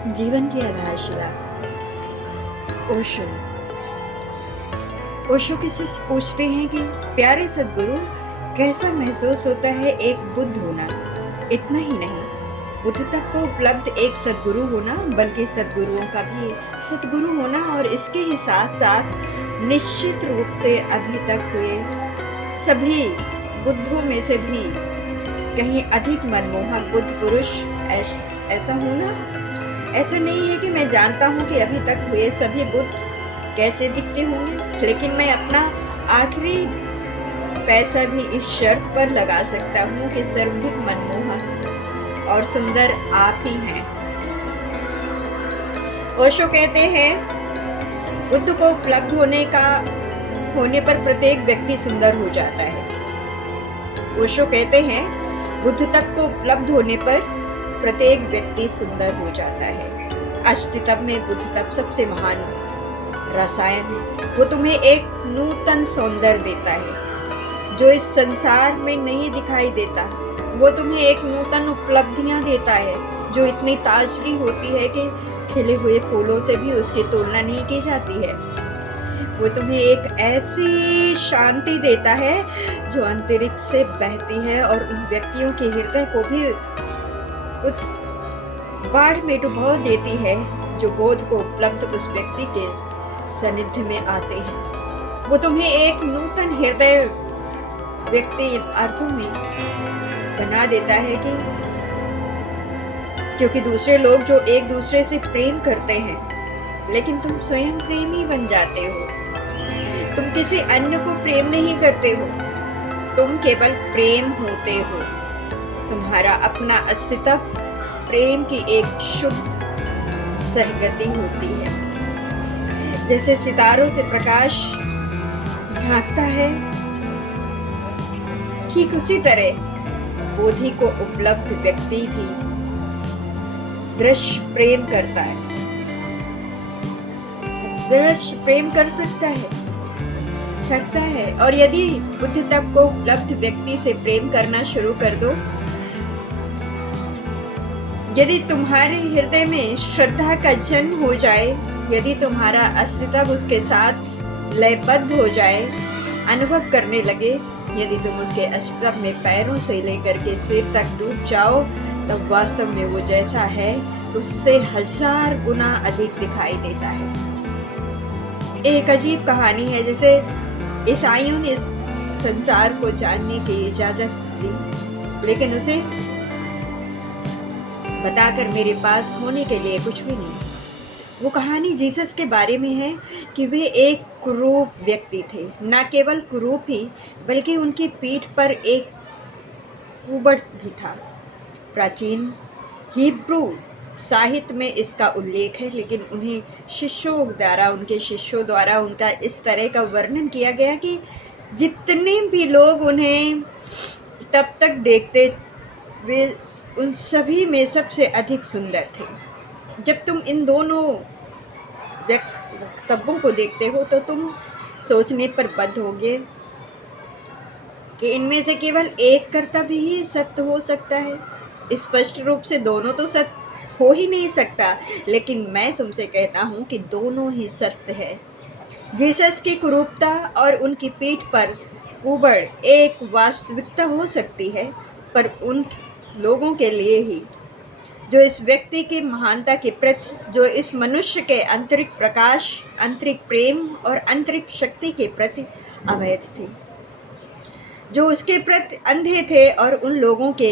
जीवन की आधारशिला। ओशो। ओशो किसी से पूछते हैं कि प्यारे सद्गुरु, कैसा महसूस होता है एक बुद्ध होना। इतना ही नहीं, बुद्ध तक को उपलब्ध एक सद्गुरु होना, बल्कि सद्गुरुओं का भी सद्गुरु होना, और इसके ही साथ साथ निश्चित रूप से अभी तक हुए सभी बुद्धों में से भी कहीं अधिक मनमोहक बुद्ध पुरुष ऐसा होना। ऐसा नहीं है कि मैं जानता हूँ कि अभी तक हुए सभी बुद्ध कैसे दिखते होंगे, लेकिन मैं अपना आखिरी पैसा भी इस शर्त पर लगा सकता हूँ कि सर्वाधिक मनमोहक और सुंदर आप ही हैं। ओशो कहते हैं, बुद्ध को उपलब्ध होने पर प्रत्येक व्यक्ति सुंदर हो जाता है। ओशो कहते हैं, बुद्ध तक को उपलब्ध होने पर प्रत्येक व्यक्ति सुंदर हो जाता है। अस्तित्व में बुद्ध तक सबसे महान रसायन है। वो तुम्हें एक नूतन सौंदर्य देता है जो इस संसार में नहीं दिखाई देता। वो तुम्हें एक नूतन उपलब्धियां देता है जो इतनी ताजगी होती है कि खिले हुए फूलों से भी उसकी तुलना नहीं की जाती है। वो तुम्हें एक ऐसी शांति देता है जो अंतरिक्ष से बहती है और उन व्यक्तियों के हृदय को भी उस बाढ़ में डुबो देती है जो बोध को उपलब्ध उस व्यक्ति के सानिध्य में आते हैं। वो तुम्हें एक नूतन हृदय व्यक्ति अर्थों में बना देता है कि क्योंकि दूसरे लोग जो एक दूसरे से प्रेम करते हैं, लेकिन तुम स्वयं प्रेमी बन जाते हो। तुम किसी अन्य को प्रेम नहीं करते हो, तुम केवल प्रेम होते हो। तुम्हारा अपना अस्तित्व प्रेम की एक शुद्ध सहगति होती है। जैसे सितारों से प्रकाश झांकता है, ठीक उसी तरह बोधि को उपलब्ध व्यक्ति भी दृश्य प्रेम करता है, दृश्य प्रेम कर सकता है। और यदि बुद्ध तक को उपलब्ध व्यक्ति से प्रेम करना शुरू कर दो, यदि तुम्हारे हृदय में श्रद्धा का जन्म हो जाए, यदि तुम्हारा अस्तित्व उसके साथ लयबद्ध हो जाए, अनुभव करने लगे, यदि तुम उसके अस्तित्व में पैरों से लेकर के सिर तक डूब जाओ, तब वास्तव में वो जैसा है उससे 1000 गुना अधिक दिखाई देता है। एक अजीब कहानी है जिसे ईसाइयों ने संसार को जानने की इजाजत दी, लेकिन उसे बताकर मेरे पास होने के लिए कुछ भी नहीं। वो कहानी जीसस के बारे में है कि वे एक कुरूप व्यक्ति थे। न केवल कुरूप ही, बल्कि उनकी पीठ पर एक कुबड़ भी था। प्राचीन हिब्रू साहित्य में इसका उल्लेख है, लेकिन उनके शिष्यों द्वारा उनका इस तरह का वर्णन किया गया कि जितने भी लोग उन्हें तब तक देखते, वे उन सभी में सबसे अधिक सुंदर थे। जब तुम इन दोनों वक्तव्यों को देखते हो तो तुम सोचने पर बद्ध होगे कि इनमें से केवल एक कर्तव्य ही सत्य हो सकता है। स्पष्ट रूप से दोनों तो सत्य हो ही नहीं सकता, लेकिन मैं तुमसे कहता हूँ कि दोनों ही सत्य है। जीसस की कुरूपता और उनकी पीठ पर कुबड़ एक वास्तविकता हो सकती है, पर उन लोगों के लिए ही जो इस व्यक्ति की महानता के प्रति, जो इस मनुष्य के आंतरिक प्रकाश, आंतरिक प्रेम और आंतरिक शक्ति के प्रति अवैध थे, जो उसके प्रति अंधे थे और उन लोगों के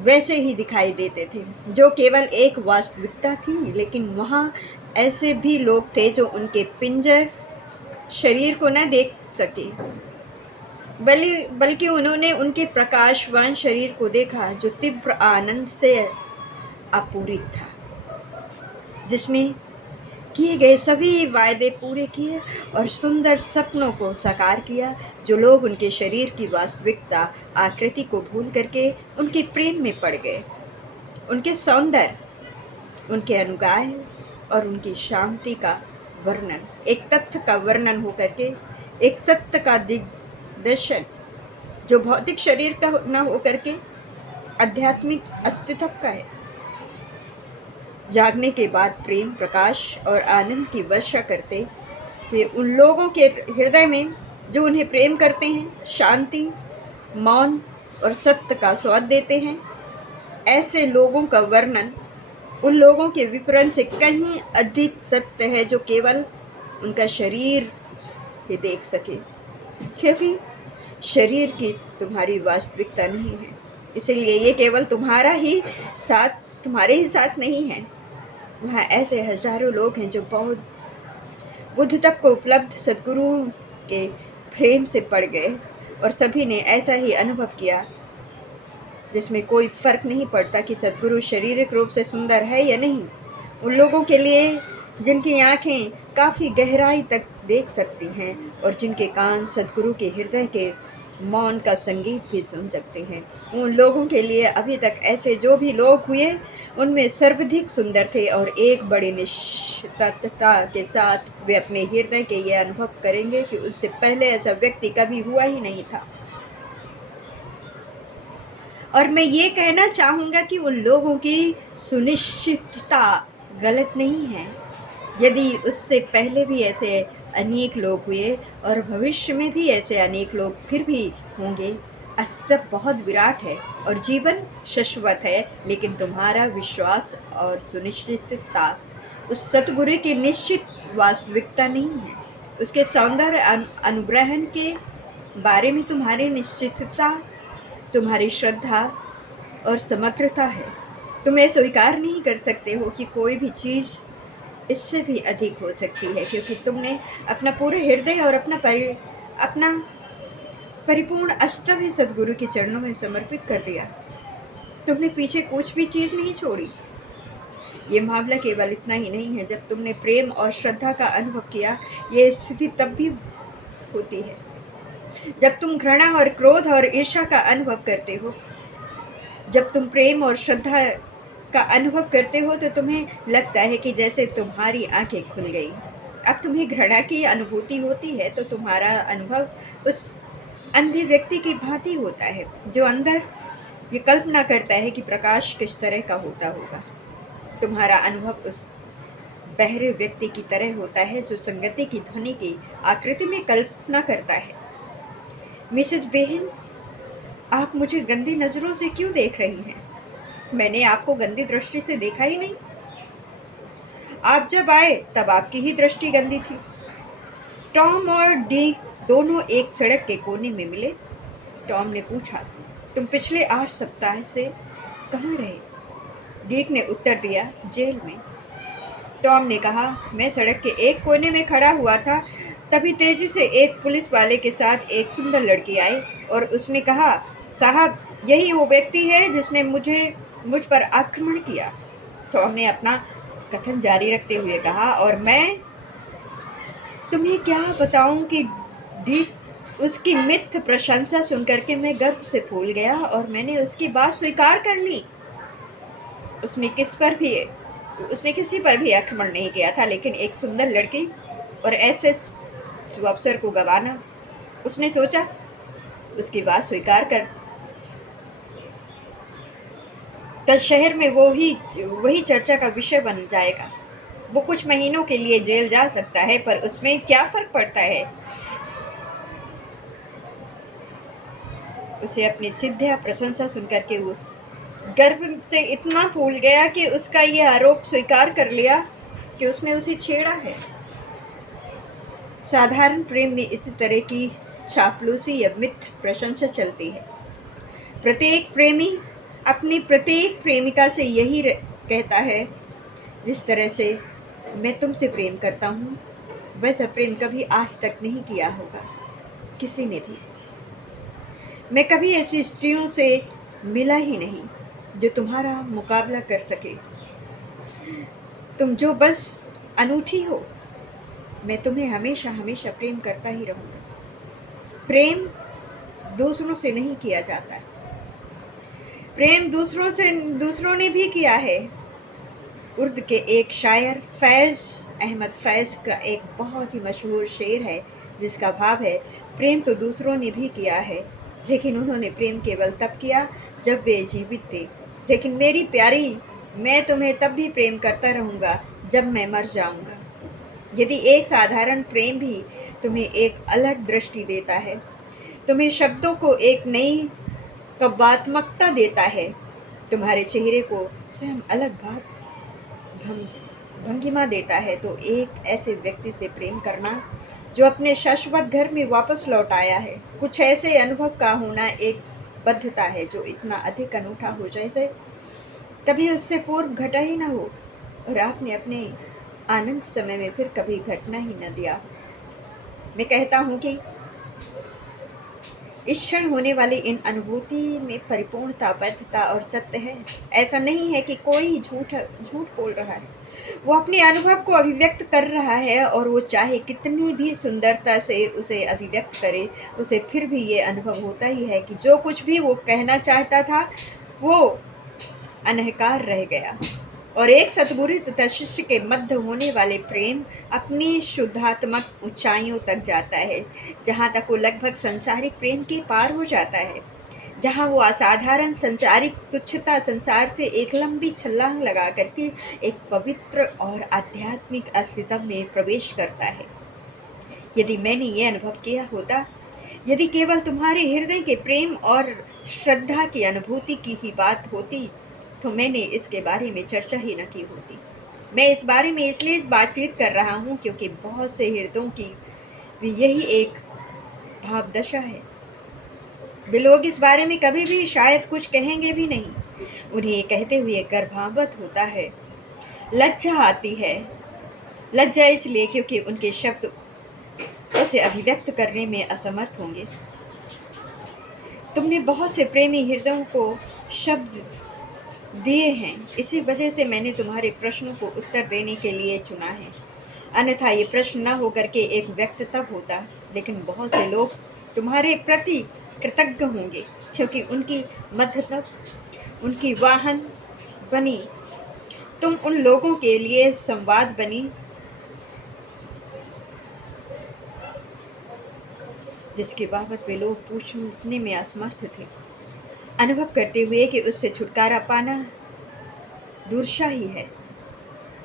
वैसे ही दिखाई देते थे, जो केवल एक वास्तविकता थी। लेकिन वहाँ ऐसे भी लोग थे जो उनके पिंजर शरीर को न देख सके, बल्कि उन्होंने उनके प्रकाशवान शरीर को देखा जो तीव्र आनंद से अपूरित था, जिसमें किए गए सभी वायदे पूरे किए और सुंदर सपनों को साकार किया। जो लोग उनके शरीर की वास्तविकता आकृति को भूल करके उनके प्रेम में पड़ गए, उनके सौंदर्य, उनके अनुगाह और उनकी शांति का वर्णन एक तथ्य का वर्णन हो करके, एक सत्य का दिग्दर्शन जो भौतिक शरीर का न हो करके आध्यात्मिक अस्तित्व का है। जागने के बाद प्रेम, प्रकाश और आनंद की वर्षा करते हुए उन लोगों के हृदय में जो उन्हें प्रेम करते हैं शांति, मौन और सत्य का स्वाद देते हैं। ऐसे लोगों का वर्णन उन लोगों के विवरण से कहीं अधिक सत्य है जो केवल उनका शरीर ही देख सके, क्योंकि शरीर की तुम्हारी वास्तविकता नहीं है। इसलिए ये केवल तुम्हारे ही साथ नहीं है। वहाँ ऐसे हजारों लोग हैं जो बहुत बुद्ध तक को उपलब्ध सद्गुरु के प्रेम से पड़ गए और सभी ने ऐसा ही अनुभव किया, जिसमें कोई फर्क नहीं पड़ता कि सद्गुरु शारीरिक रूप से सुंदर है या नहीं। उन लोगों के लिए जिनकी आंखें काफ़ी गहराई तक देख सकती हैं और जिनके कान सद्गुरु के हृदय के मौन का संगीत भी सुन सकते हैं, उन लोगों के लिए अभी तक ऐसे जो भी लोग हुए उनमें सर्वाधिक सुंदर थे और एक बड़ी निश्चितता के साथ वे अपने हृदय के ये अनुभव करेंगे कि उससे पहले ऐसा व्यक्ति कभी हुआ ही नहीं था। और मैं ये कहना चाहूँगा कि उन लोगों की सुनिश्चितता गलत नहीं है। यदि उससे पहले भी ऐसे अनेक लोग हुए और भविष्य में भी ऐसे अनेक लोग फिर भी होंगे, अस्तित्व बहुत विराट है और जीवन शाश्वत है, लेकिन तुम्हारा विश्वास और सुनिश्चितता उस सतगुरु की निश्चित वास्तविकता नहीं है। उसके सौंदर्य अनुग्रहण के बारे में तुम्हारी निश्चितता, तुम्हारी श्रद्धा और समग्रता है। तुम ये स्वीकार नहीं कर सकते हो कि कोई भी चीज़ इससे भी अधिक हो सकती है, क्योंकि तुमने अपना पूरे हृदय और अपना परिपूर्ण अष्टम ही सद्गुरु के चरणों में समर्पित कर दिया। तुमने पीछे कुछ भी चीज़ नहीं छोड़ी। ये मामला केवल इतना ही नहीं है। जब तुमने प्रेम और श्रद्धा का अनुभव किया, ये स्थिति तब भी होती है जब तुम घृणा और क्रोध और ईर्ष्या का अनुभव करते हो। जब तुम प्रेम और श्रद्धा का अनुभव करते हो तो तुम्हें लगता है कि जैसे तुम्हारी आंखें खुल गई। अब तुम्हें घृणा की अनुभूति होती है तो तुम्हारा अनुभव उस अंधे व्यक्ति की भांति होता है जो अंदर ये कल्पना करता है कि प्रकाश किस तरह का होता होगा। तुम्हारा अनुभव उस बहरे व्यक्ति की तरह होता है जो संगति की ध्वनि की आकृति में कल्पना करता है। मिसेज बेहन, आप मुझे गंदी नज़रों से क्यों देख रही हैं? मैंने आपको गंदी दृष्टि से देखा ही नहीं। आप जब आए तब आपकी ही दृष्टि गंदी थी। टॉम और डी दोनों एक सड़क के कोने में मिले। टॉम ने पूछा, तुम पिछले 8 सप्ताह से कहाँ रहे? डीक ने उत्तर दिया, जेल में। टॉम ने कहा, मैं सड़क के एक कोने में खड़ा हुआ था, तभी तेजी से एक पुलिस वाले के साथ एक सुंदर लड़की आई और उसने कहा, साहब, यही वो व्यक्ति है जिसने मुझ पर आक्रमण किया। टॉम ने अपना कथन जारी रखते हुए कहा, और मैं तुम्हें क्या बताऊं कि डीक उसकी मिथ्या प्रशंसा सुनकर के मैं गर्व से फूल गया और मैंने उसकी बात स्वीकार कर ली। उसने किसी पर भी आक्रमण नहीं किया था, लेकिन एक सुंदर लड़की और ऐसे अवसर को गंवाना। उसने सोचा उसकी बात स्वीकार कर कल शहर में वही चर्चा का विषय बन जाएगा। वो कुछ महीनों के लिए जेल जा सकता है, पर उसमें क्या फर्क पड़ता है? उसे अपनी सिद्धियां प्रशंसा सुनकर के उस गर्व से इतना फूल गया कि उसका ये आरोप स्वीकार कर लिया कि उसने उसे छेड़ा है। साधारण प्रेम में इसी तरह की चापलूसी या मिथ्या प्रशंसा चलती है। प्रत्येक प्रेमी अपनी प्रत्येक प्रेमिका से यही कहता है, जिस तरह से मैं तुमसे प्रेम करता हूँ वैसा प्रेम कभी आज तक नहीं किया होगा किसी ने भी। मैं कभी ऐसी स्त्रियों से मिला ही नहीं जो तुम्हारा मुकाबला कर सके। तुम जो बस अनूठी हो। मैं तुम्हें हमेशा हमेशा प्रेम करता ही रहूँगा। प्रेम दूसरों से नहीं किया जाता। प्रेम दूसरों ने भी किया है। उर्दू के एक शायर फैज़ अहमद फैज़ का एक बहुत ही मशहूर शेर है जिसका भाव है, प्रेम तो दूसरों ने भी किया है, लेकिन उन्होंने प्रेम केवल तब किया जब वे जीवित थे। लेकिन मेरी प्यारी मैं तुम्हें तब भी प्रेम करता रहूँगा जब मैं मर जाऊँगा। यदि एक साधारण प्रेम भी तुम्हें एक अलग दृष्टि देता है, तुम्हें शब्दों को एक नई काव्यात्मकता देता है, तुम्हारे चेहरे को स्वयं अलग भंगिमा देता है, तो एक ऐसे व्यक्ति से प्रेम करना जो अपने शाश्वत घर में वापस लौट आया है। कुछ ऐसे अनुभव का होना एक बद्धता है जो इतना अधिक अनूठा हो जैसे कभी उससे पूर्व घटा ही न हो और आपने अपने आनंद समय में फिर कभी घटना ही न दिया। मैं कहता हूँ कि इस क्षण होने वाली इन अनुभूति में परिपूर्णता, बद्धता और सत्य है। ऐसा नहीं है कि कोई झूठ बोल रहा है, वो अपने अनुभव को अभिव्यक्त कर रहा है और वो चाहे कितनी भी सुंदरता से उसे अभिव्यक्त करे, उसे फिर भी ये अनुभव होता ही है कि जो कुछ भी वो कहना चाहता था वो अनहकार रह गया। और एक सद्गुरु तथा शिष्य के मध्य होने वाले प्रेम अपनी शुद्धात्मक ऊंचाइयों तक जाता है, जहाँ तक वो लगभग सांसारिक प्रेम के पार हो जाता है, जहाँ वो असाधारण संसारिक तुच्छता संसार से एक लंबी छलांग लगा करके एक पवित्र और आध्यात्मिक अस्तित्व में प्रवेश करता है। यदि मैंने ये अनुभव किया होता, यदि केवल तुम्हारे हृदय के प्रेम और श्रद्धा की अनुभूति की ही बात होती, तो मैंने इसके बारे में चर्चा ही न की होती। मैं इस बारे में इसलिए इस बातचीत कर रहा हूँ क्योंकि बहुत से हृदयों की भी यही एक भाव दशा है। वे लोग इस बारे में कभी भी शायद कुछ कहेंगे भी नहीं। उन्हें ये कहते हुए गर्भावत होता है, लज्जा आती है। लज्जा इसलिए क्योंकि उनके शब्द उसे अभिव्यक्त करने में असमर्थ होंगे। तुमने बहुत से प्रेमी हृदयों को शब्द दिए हैं, इसी वजह से मैंने तुम्हारे प्रश्नों को उत्तर देने के लिए चुना है। अन्यथा ये प्रश्न न होकर के एक व्यक्त तब होता, लेकिन बहुत से लोग तुम्हारे प्रति कृतज्ञ होंगे क्योंकि उनकी मदद, उनकी वाहन बनी, तुम उन लोगों के लिए संवाद बनी जिसके बाबत वे लोग पूछने में असमर्थ थे, अनुभव करते हुए कि उससे छुटकारा पाना दुर्शाही है।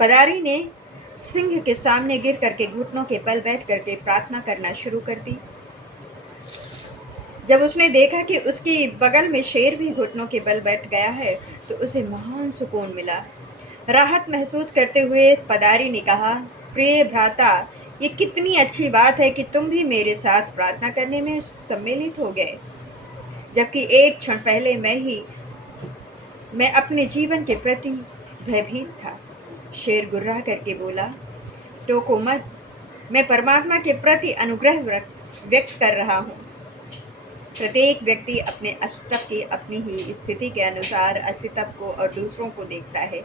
पदारी ने सिंह के सामने गिर करके घुटनों के बल बैठ करके प्रार्थना करना शुरू कर दी। जब उसने देखा कि उसकी बगल में शेर भी घुटनों के बल बैठ गया है, तो उसे महान सुकून मिला। राहत महसूस करते हुए पदारी ने कहा, प्रिय भ्राता, ये कितनी अच्छी बात है कि तुम भी मेरे साथ प्रार्थना करने में सम्मिलित हो गए, जबकि एक क्षण पहले मैं अपने जीवन के प्रति भयभीत था। शेर गुर्रा करके बोला, टोको मत, मैं परमात्मा के प्रति अनुग्रह व्यक्त कर रहा हूँ। प्रत्येक व्यक्ति अपने अस्तित्व की अपनी ही स्थिति के अनुसार अस्तित्व को और दूसरों को देखता है।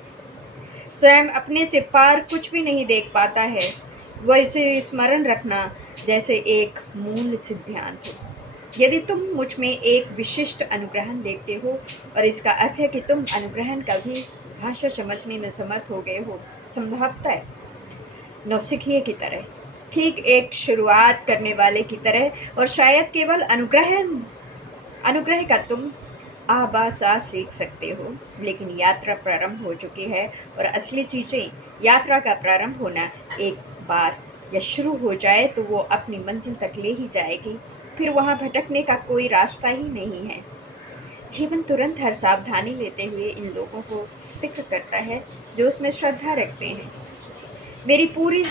स्वयं अपने से पार कुछ भी नहीं देख पाता है। वह इसे स्मरण रखना जैसे एक मूल सिद्धांत हो। यदि तुम मुझ में एक विशिष्ट अनुग्रहण देखते हो, और इसका अर्थ है कि तुम अनुग्रहण का भी भाषा समझने में समर्थ हो गए हो, संभवतः नौसिखिए की तरह, ठीक एक शुरुआत करने वाले की तरह, और शायद केवल अनुग्रह का तुम आभासा सीख सकते हो, लेकिन यात्रा प्रारंभ हो चुकी है और असली चीज़ें, यात्रा का प्रारंभ होना एक बार या शुरू हो जाए तो वो अपनी मंजिल तक ले ही जाएगी, फिर वहाँ भटकने का कोई रास्ता ही नहीं है। जीवन तुरंत हर सावधानी लेते हुए इन लोगों को फिक्र करता है जो उसमें श्रद्धा रखते हैं। मेरी पूरी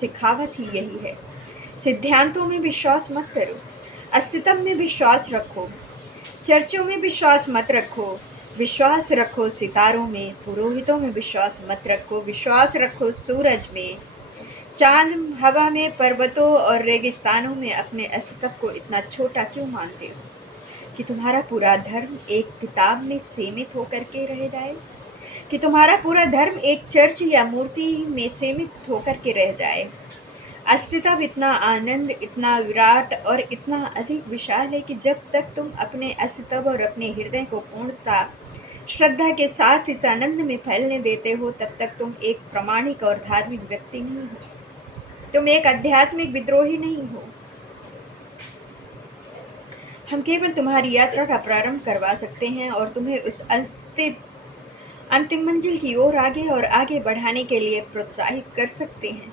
सिखावत ही यही है। सिद्धांतों में विश्वास मत करो, अस्तित्व में विश्वास रखो, चर्चों में विश्वास मत रखो, विश्वास रखो सितारों में, पुरोहितों में विश्वास मत रखो, विश्वास रखो सूरज में, चांद, हवा में, पर्वतों और रेगिस्तानों में। अपने अस्तित्व को इतना छोटा क्यों मानते हो कि तुम्हारा पूरा धर्म एक किताब में सीमित होकर के रह जाए, कि तुम्हारा पूरा धर्म एक चर्च या मूर्ति में सीमित होकर के रह जाए। अस्तित्व इतना आनंद, इतना विराट और इतना अधिक विशाल है कि जब तक तुम अपने अस्तित्व और अपने हृदय को पूर्णता, श्रद्धा के साथ इस आनंद में फैलने देते हो, तब तक तुम एक प्रामाणिक और धार्मिक व्यक्ति नहीं हो, तुम एक आध्यात्मिक विद्रोही नहीं हो। हम केवल तुम्हारी यात्रा का प्रारंभ करवा सकते हैं और तुम्हें उस अंतिम मंजिल की ओर आगे और आगे बढ़ाने के लिए प्रोत्साहित कर सकते हैं।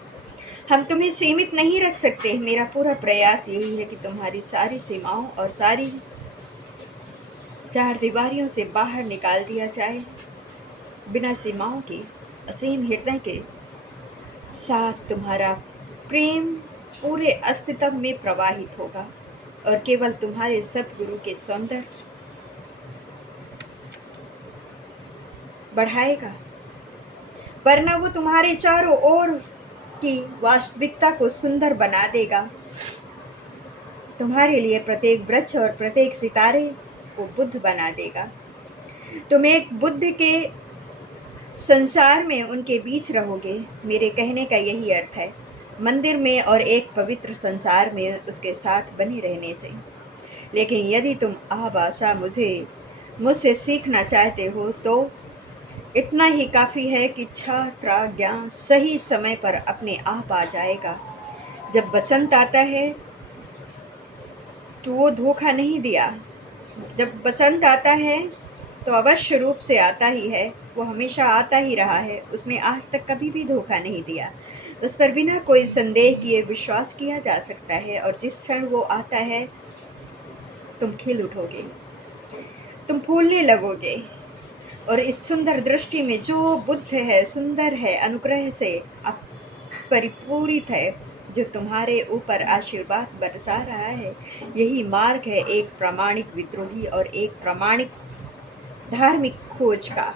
हम तुम्हें सीमित नहीं रख सकते। मेरा पूरा प्रयास यही है कि तुम्हारी सारी सीमाओं और सारी चार दीवारियों से बाहर निकाल दिया जाए। बिना सीमाओं के असीम हृदय के साथ तुम्हारा प्रेम पूरे अस्तित्व में प्रवाहित होगा और केवल तुम्हारे सतगुरु के सौंदर्य बढ़ाएगा, वरना वो तुम्हारे चारों ओर की वास्तविकता को सुंदर बना देगा। तुम्हारे लिए प्रत्येक वृक्ष और प्रत्येक सितारे को बुद्ध बना देगा। तुम एक बुद्ध के संसार में उनके बीच रहोगे। मेरे कहने का यही अर्थ है, मंदिर में और एक पवित्र संसार में उसके साथ बने रहने से। लेकिन यदि तुम आभाषा मुझसे सीखना चाहते हो तो इतना ही काफ़ी है कि छात्रा ज्ञान सही समय पर अपने आप आ जाएगा। जब बसंत आता है तो वो धोखा नहीं दिया। जब बसंत आता है तो अवश्य रूप से आता ही है, वो हमेशा आता ही रहा है। उसने आज तक कभी भी धोखा नहीं दिया। उस पर बिना कोई संदेह किए विश्वास किया जा सकता है। और जिस क्षण वो आता है तुम खिल उठोगे, तुम फूलने लगोगे। और इस सुंदर दृष्टि में जो बुद्ध है, सुंदर है, अनुग्रह से परिपूरित है, जो तुम्हारे ऊपर आशीर्वाद बरसा रहा है, यही मार्ग है एक प्रामाणिक विद्रोही और एक प्रामाणिक धार्मिक खोज का।